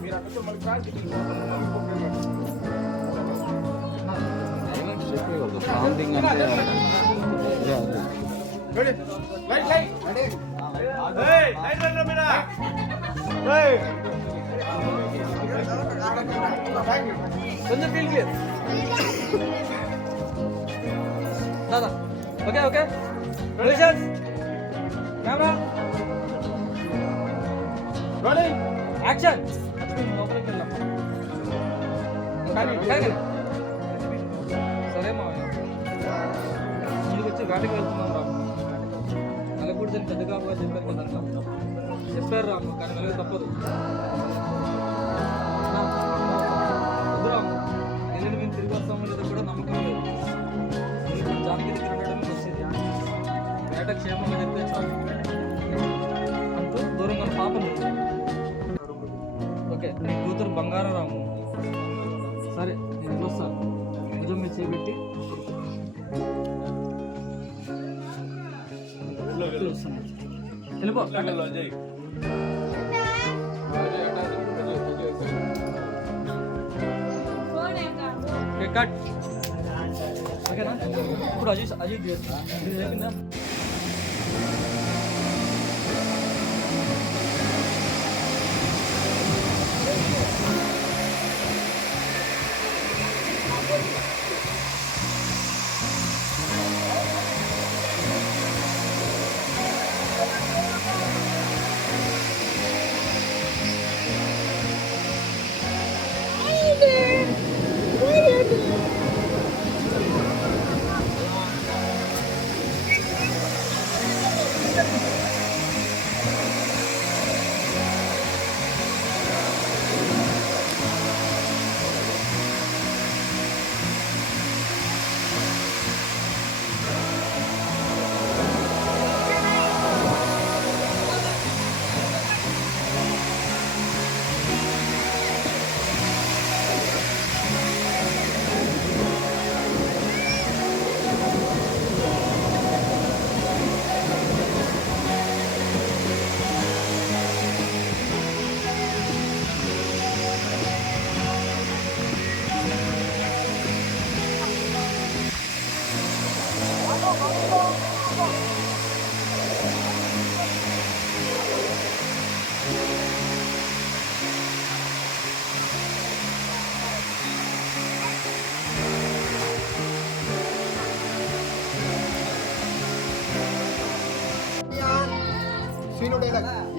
మీరు అక్కడ మళ్ళీ క్రాస్ చెప్పేవాళ్ళు సాంతింగ్ అంటే కొంచెం ఫీల్ క్లియర్ దాదా okay okay positions camera rolling action లోపలికి వెళ్ళాం సరే మా ఇంటికి వచ్చి వేటకి వెళ్తున్నాం రాము నలుగురు దాన్ని పెద్ద కాపుగా చెప్పారు కదా చెప్పారు రాము కానీ వెలగ తప్పదు వద్దు రాము వెళ్ళిన మేము తిరిగి వస్తామో లేదో కూడా నమ్మకం లేదు ఇప్పుడు జానకి దగ్గర ఉండడం వచ్చింది వేట క్షేమంగా చెప్తే చాలు అంటూ దూరంగా ఉన్న పాపం ఓకే నీ కూతురు బంగారం రాము సరే నేను వస్తాను భుజం మీద చేపెట్టి వెళ్ళిపో కట్ ఓకేనా ఇప్పుడు అజిత్ చెప్పిందా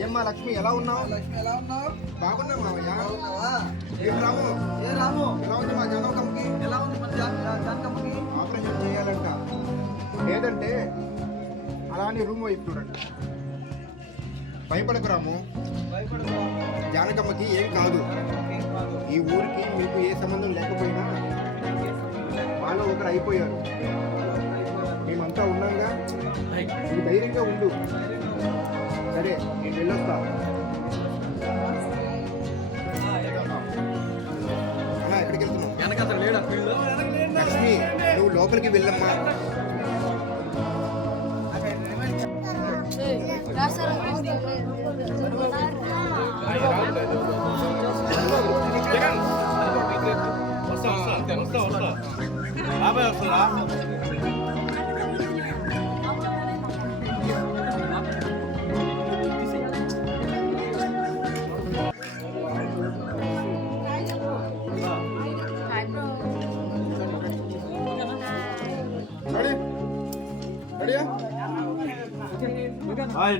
ఏమ్మా లక్ష్మి ఎలా ఉన్నావు? బాగున్నా మావయ్య. రాము ఎలా ఉంది మా జానకమ్మకి? ఆపరేషన్ చేయాలంట. లేదంటే అలానే రూమ్ వైపు చూడండి. భయపడకు రాము, జానకమ్మకి ఏం కాదు. ఈ ఊరికి మీకు ఏ సంబంధం లేకపోయినా వాళ్ళు ఒకరు అయిపోయారు. మేమంతా ఉన్నాగా, నువ్వు ధైర్యంగా ఉండు. సరే నేను వెళ్ళొస్తా. ఎక్కడికి వెళ్తున్నావు? లక్ష్మి నువ్వు లోపలికి వెళ్ళమ్మా.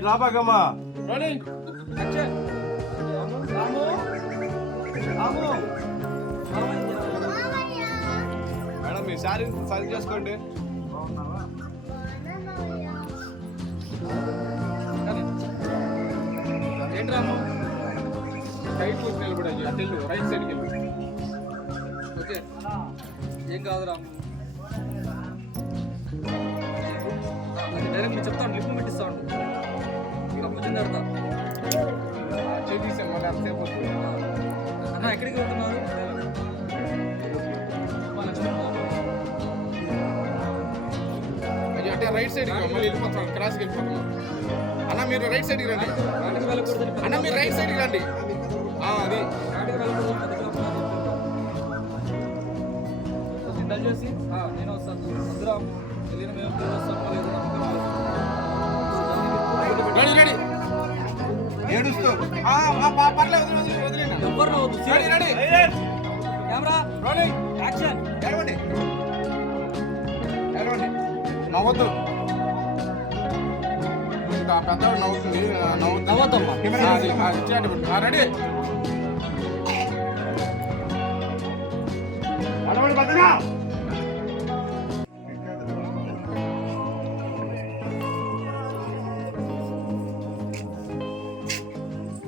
రాబాకమ్మా మేడం మీ శారీ సరి చేసుకోండి. ఏంటి రాము సైడ్ కూర్చొని నిలబడి అటెల్లు రైట్ సైడ్కి వెళ్ళి. ఓకే ఏం కాదు రాము, అది డైరెక్ట్ మీరు చెప్తాను, లిప్ పెట్టిస్తా ఉంటు ఇక భుజం తడతా చేసాను. మళ్ళీ అంతసేపు అన్న ఎక్కడికి వెళ్తున్నారు? అటే రైట్ సైడ్ మళ్ళీ వెళ్ళిపోతాం, క్రాస్కి వెళ్ళిపోతాం. అన్న మీరు రైట్ సైడ్కి రండి, బయటకు వెళ్ళకూడదని అన్న మీరు రైట్ సైడ్కి రండి. అది బయటకు వెళ్ళకూడదని సిగ్నల్ చేసి నేను వస్తాను, అందరం వెళ్ళిన మేము తిరిగి వస్తాము లేదు నమ్మకం లేదు. రెడీ రెడీ ఏడుస్తూ పర్లేదు వదిలేనా ఎవరు నవ్వద్దు. Ready ready camera rolling action. ఎడవండి ఎడవండి నవ్వద్దు, ఇంకా పెద్దవాడు నవ్వుతుంది నవ్వద్దమ్మా. రెడీ అలవాడు పద్దనా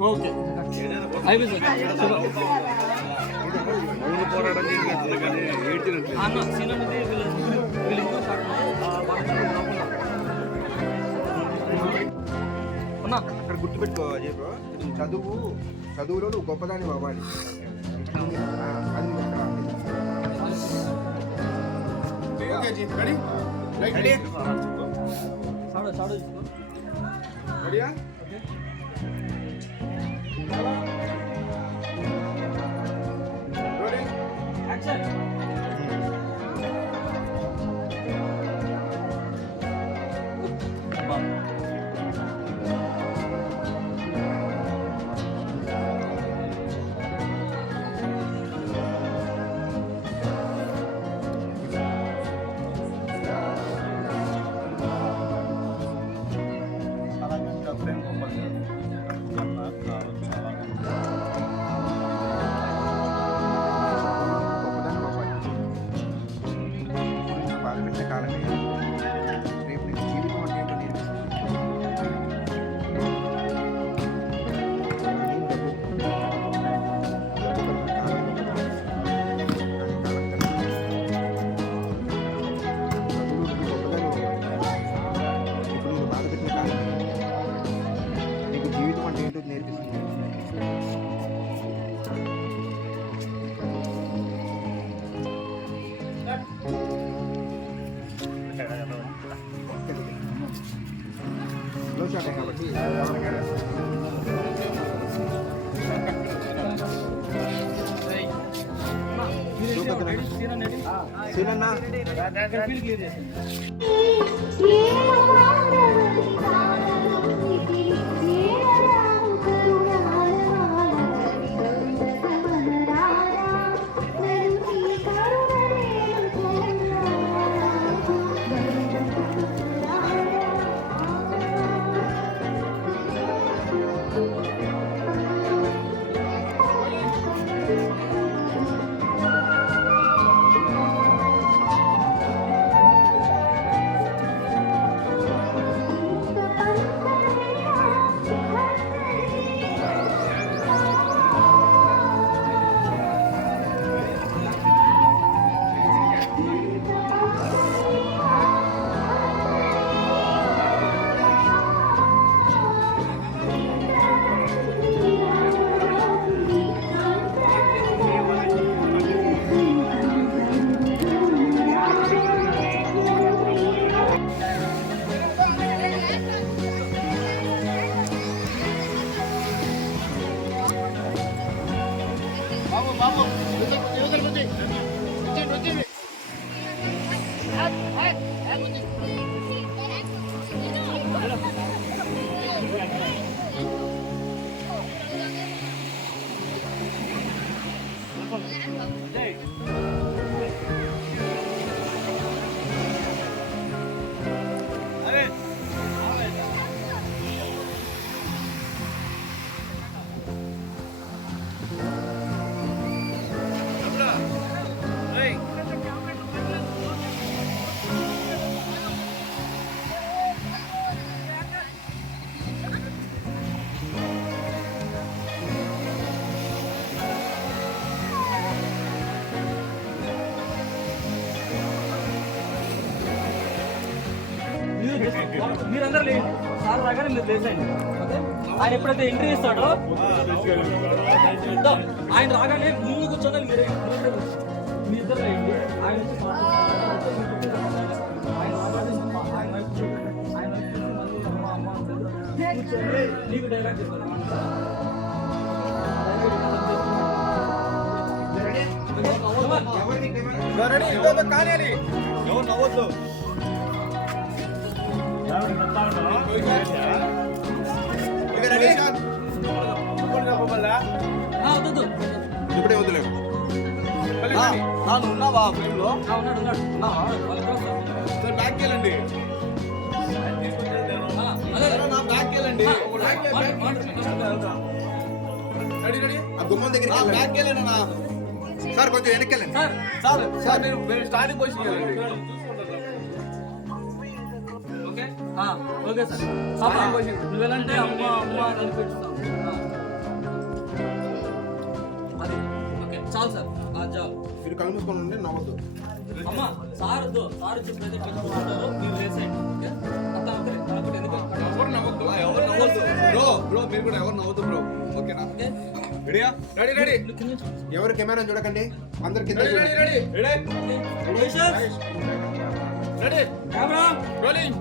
ఓకే అయిపోయింది పోరాటం చేసినట్టు కానీ ఏడ్చినట్లేదు. అన్న సీన్ అనేది వీళ్ళిద్దరూ అన్నా అక్కడ గుర్తుపెట్టుకో అజయ్ బ్రో, చదువులో నువ్వు గొప్పదాన్ని అవ్వాలి. అది ఓకే జీ రెడీ రెడీ సాడో తీసుకో. రెడీయా ఓకే రోలింగ్ యాక్షన్. గొప్పదాన్ని అవ్వాలి. ఇప్పుడు బాధ పెట్టే కాలమే రేపు నీకు జీవితం అంటే ఏంటో నేర్పిస్తుంది. ఇప్పుడు నువ్వు బాధ పెట్టిన కాలమే నీకు జీవితం అంటే ఏంటో నేర్పిస్తుంది. లో షాట్ కాబట్టి సీన్ అనేది సీనన్నా ఫీల్ క్లియర్ చేసింది. మీరందరూ లేండి, సార్ రాగానే మీరు లేచండి. ఓకే, ఆయన ఎప్పుడైతే ఎంట్రీ ఇస్తాడో ఆయన రాగానే ముందు కూర్చొని మీ ఇద్దరు లేండి. ఆయన వచ్చి ఆయన రాగానే ఆయన వైపు నీకు డైలాగ్ చెప్పాలి. కానీ ఎవరు నవ్వద్దు. ఇప్పుడే వద్దులేము. ఉన్నావా ఫ్రేమ్ లో? బ్యాక్ వెళ్ళండి. బ్యాక్ వెళ్ళండి. ఆ గుమ్మం దగ్గర బ్యాక్ వెళ్ళండి అన్న. సార్ కొంచెం వెనక్కి వెళ్ళండి. సార్ సార్ మీరు స్టార్టింగ్ పొజిషన్ వెళ్ళండి. Okay okay sir. నువ్వు వెళ్ళంటే అమ్మ అమ్మ అని పెట్టుస్తాను. అది ఓకే చాలు సార్. చాలు. మీరు కళ్ళు మూసుకొని ఉండి నవ్వద్దు. అమ్మ సార్ వద్దు. సార్ చెప్పేది పెట్టుకుంటారు. మీరు వేసేయండి. ఓకే ఎవరు నవ్వద్దు. ఎవరు నవ్వద్దు బ్రో. బ్రో మీరు కూడా ఎవరు నవ్వద్దు బ్రో. ఓకేనా? రెడీయా? Ready ready. ఎవరు కెమెరా చూడకండి. అందరు కింద ready ready ready ready. Camera rolling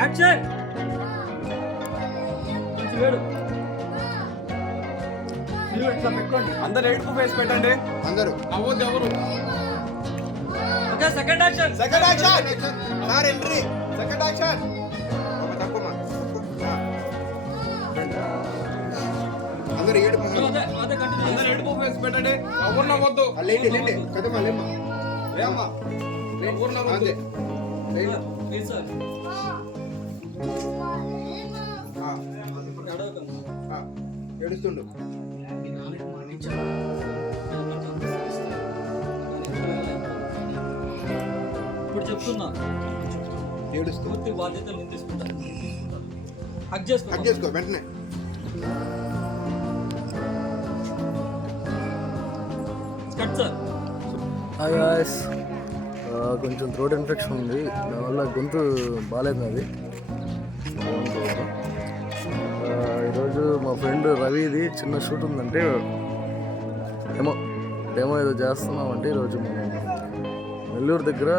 action. కొంచెం వేడు. మీరు ఇట్లా పెట్టుకోండి. అందరు ఎయిట్ ఫేస్ పెట్టండి. అందరూ నవ్వద్దు ఎవరు. Okay second action. Second action. Sir entry. Second action. అందరు ఏడు అదే అదే కంటిన్యూ. అందరు ఎయిట్ ఫేస్ పెట్టండి. ఎవరు నవ్వద్దు. లేండి లేండి కదమ్మా లేమ్మా లేమ్మా. ఎవరు నవ్వద్దు. Please sir. ఏడుస్తుండు. ఇప్పుడు చెప్తున్నా ఏడుస్తూ పూర్తి బాధ్యతలు నేను తీసుకుంటాను. హక్ హక్ చేసుకో వెంటనే. Cut sir. హాయ్ గాయ్స్, కొంచెం థ్రోట్ ఇన్ఫెక్షన్ ఉంది, దానివల్ల గొంతు బాగాలేదు నాది. ఈరోజు మా ఫ్రెండ్ రవిది చిన్న షూట్ ఉందంటే డెమో ఏదో చేస్తున్నామంటే ఈరోజు మనం నెల్లూరు దగ్గర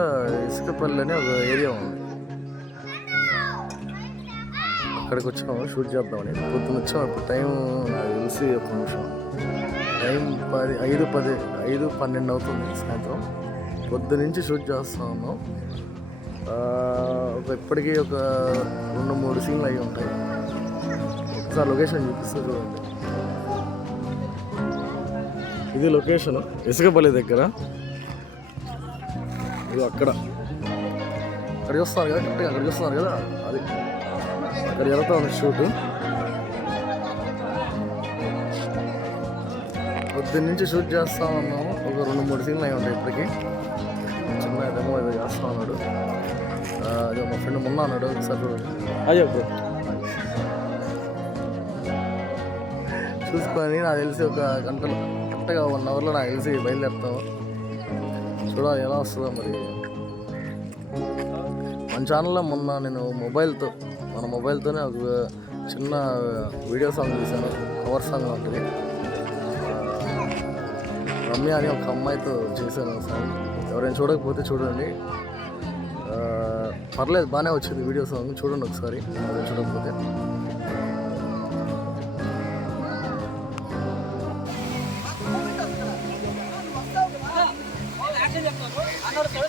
ఇసుకపల్లి అని ఒక ఏరియా ఉంది, అక్కడికి వచ్చాము షూట్ చేద్దామని. పొద్దున్న వచ్చాము. ఇప్పుడు టైం నాకు తెలిసి ఒక నిమిషం, టైం 5:12 అవుతుంది సాయంత్రం. పొద్దు నుంచి షూట్ చేస్తూ ఉన్నాం. ఇప్పటికీ ఒక 2-3 సీన్లు అయ్యి ఉంటాయి. ఒకసారి లొకేషన్ చూపిస్తే చూడండి. ఇది లొకేషన్ ఇసుకపల్లి దగ్గర. ఇది అక్కడ చూస్తున్నారు కదా, కరెక్ట్గా అక్కడ చూస్తున్నారు కదా, అది అక్కడ జరుగుతూ ఉంది షూట్. పొద్దున్న నుంచి షూట్ చేస్తూ ఉన్నాము. ఒక 2-3 సీన్లు అయి ఉంటాయి ఇప్పటికి. చిన్న డెమో ఏదో చేస్తూ ఉన్నాడు. అదే మా ఫ్రెండ్ మొన్న అన్నాడు, ఒకసారి చూడండి. అదే బ్రో చూసుకొని నాకు తెలిసి ఒక గంటలో కరెక్ట్గా 1 అవర్లో నాకు తెలిసి బయలుదేరుతాము. చూడాలి ఎలా వస్తుందో మరి. మన ఛానల్లో మొన్న నేను మన మొబైల్తోనే ఒక చిన్న వీడియో సాంగ్ తీశాను, కవర్ సాంగ్ ఉంటుంది. రమ్య అని ఒక అమ్మాయితో చేశాను సాంగ్. ఎవరైనా చూడకపోతే చూడండి, పర్లేదు బాగానే వచ్చింది వీడియో సాంగ్. చూడండి ఒకసారి ఎవరైనా చూడకపోతే.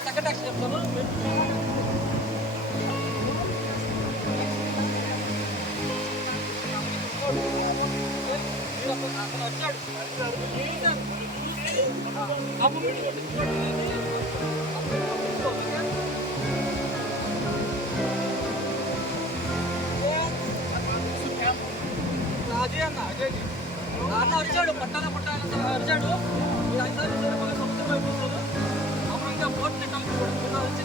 సెకండ్ యాక్షన్ చెప్తాను. అజయ్ అన్న వచ్చాడు, పట్టాన అరిచాడు. సముద్రం అయిపోతాడు. అప్పుడు ఇంకా బోట్ నెట్టాలి వచ్చి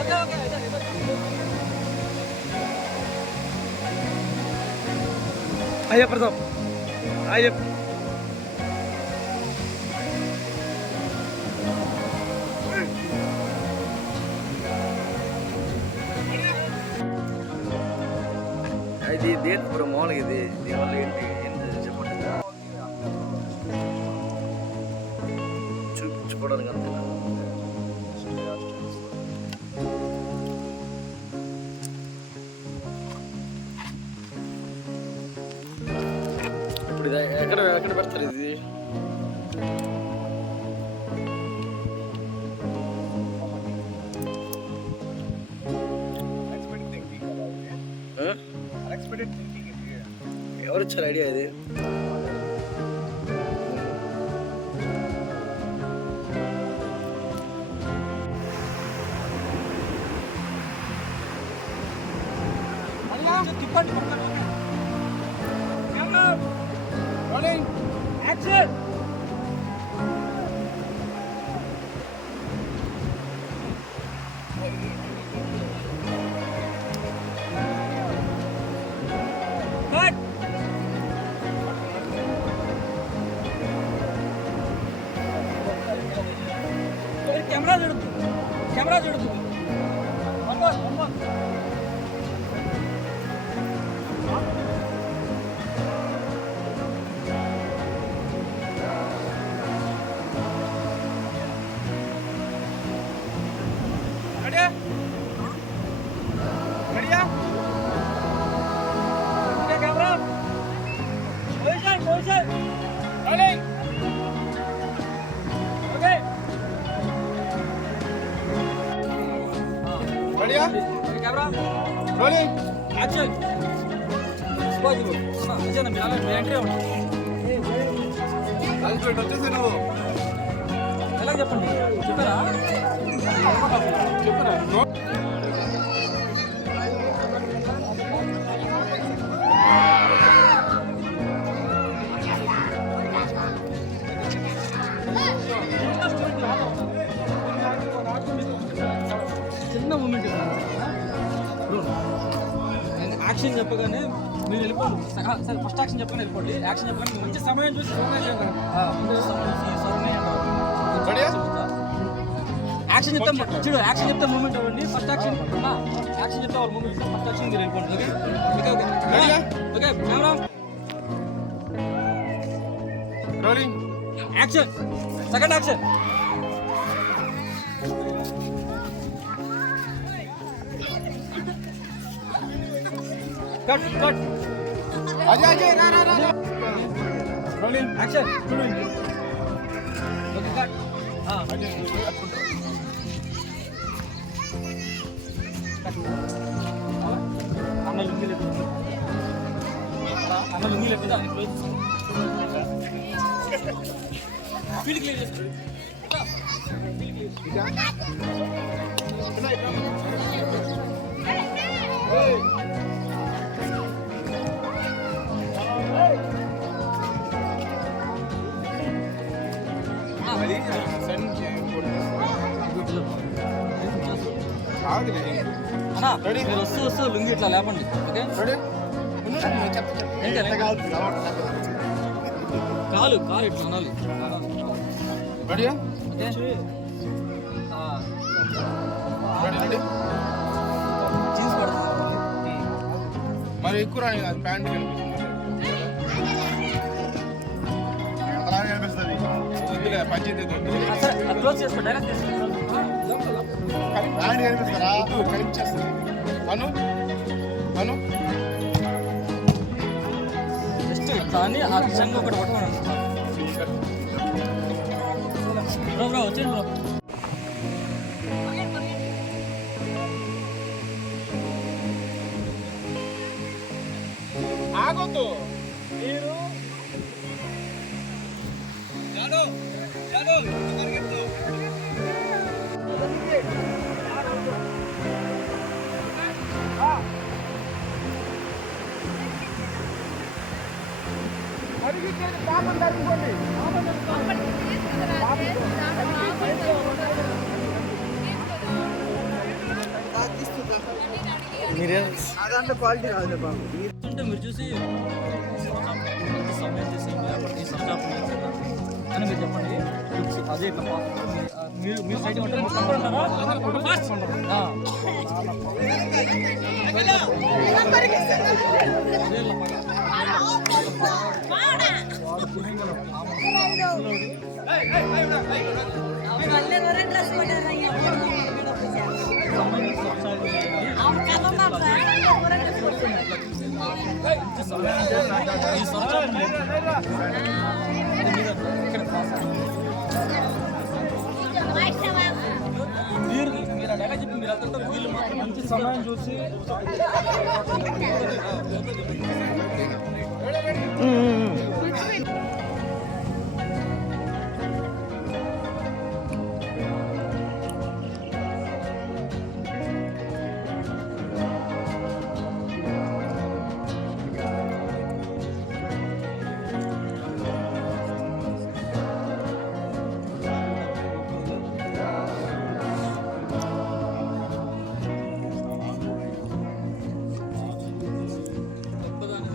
ఓకే ఓకే. అయ్యా ప్రతాప్, అయ్యా ఇది దేని బ్రో మామూలుగా ఇది దీనివల్ల ఏంటి చెప్పండి. చూపించుకోవడానికి అంతే. ఇది ఎక్కడ ఎక్కడ పెడతారు ఇది? ఎవరు ఇచ్చారు ఐడియా ఇది? कैमरा जोड़ दो कैमरा रोलिंग एक्शन पॉजिटिव అజన మీ అలా ఎంట్రీ అవును కలిసి వచ్చేసి నువ్వు ఎలా చెప్పండి చెప్పరా చిన్న మూమెంట్ యాక్షన్ చెప్పగానే మీరు వెళ్ళిపోండి సరే ఫస్ట్ యాక్షన్ చెప్పగానే వెళ్ళిపోండి యాక్షన్ చెప్పగానే మీరు మంచి సమయం చూసి యాక్షన్ చెప్తాం చూడు యాక్షన్ చెప్తే మూమెంట్ అవ్వండి ఫస్ట్ యాక్షన్ యాక్షన్ చెప్తే వాళ్ళ మూమెంట్ ఫస్ట్ యాక్షన్ మీరు వెళ్ళిపోండి okay okay okay camera rolling action second action cut cut Ajay Ajay ना ना ना रोलिंग एक्शन ओके कट हां అన్న లుంగి లేదు అన్న లుంగి లేదు అని క్లోజ్ ఫీల్ క్లియర్ చేస్తాడు మీరు వస్తూ వస్తూ లుంగి ఇట్లా లేపండి ఓకే కాలు కాలు ఇట్లా అనాలి జీన్స్ పడుతుంది మరి ఎక్కువ రాని కాదు ప్యాంట్ కనిపిస్తుంది పంచాయతీ క్లోజ్ చేసుకోండి డైరెక్ట్ ప్యాంట్ కనిపిస్తారా కనిపించేస్తుంది అను అను జస్ట్ కానీ ఆ చెంగు ఒకటి పట్టుకోండి బ్రో బ్రో వచ్చేయండి బ్రో ఆగొద్దు మీరు జాను జాను పరిగెత్తు అదంటే క్వాలిటీ రాదు బాబు. అంటే మీరు చూసి సమయం చేసి ఈ సంతాపం అని మీరు చెప్పండి అదే ఇట్లా మీరు మీ సైడ్ ఉంటారు Hey! మంచి సమయం ఈ సంవత్సరం మీరు అలాగే చెప్పి మీరు అంతా వీళ్ళు మాత్రం మంచి సమయం చూసి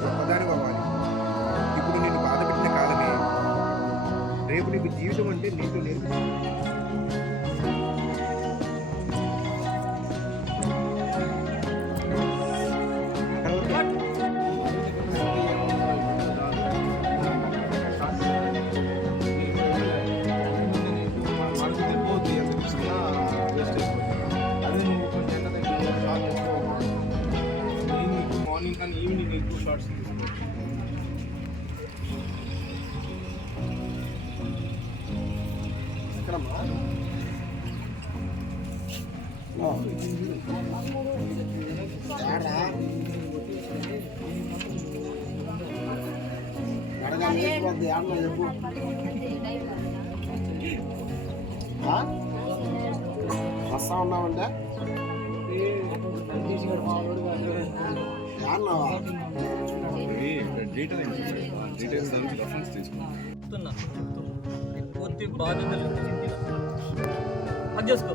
గొప్పదాని అవ్వాలి. ఇప్పుడు నిన్ను బాధ పెట్టిన కాలమే రేపు నీకు జీవితం అంటే నీకు నేర్పిస్తుంది. మార్నింగ్ కానీ ఈవినింగ్ ఎక్కువ షార్ట్స్ తీసుకో. వస్తా ఉన్నామంటే డీటెయిల్స్ దానికి రెఫరెన్స్ తీసుకో. చెప్తున్నా పూర్తి బాధ్యతలు అది చేసుకో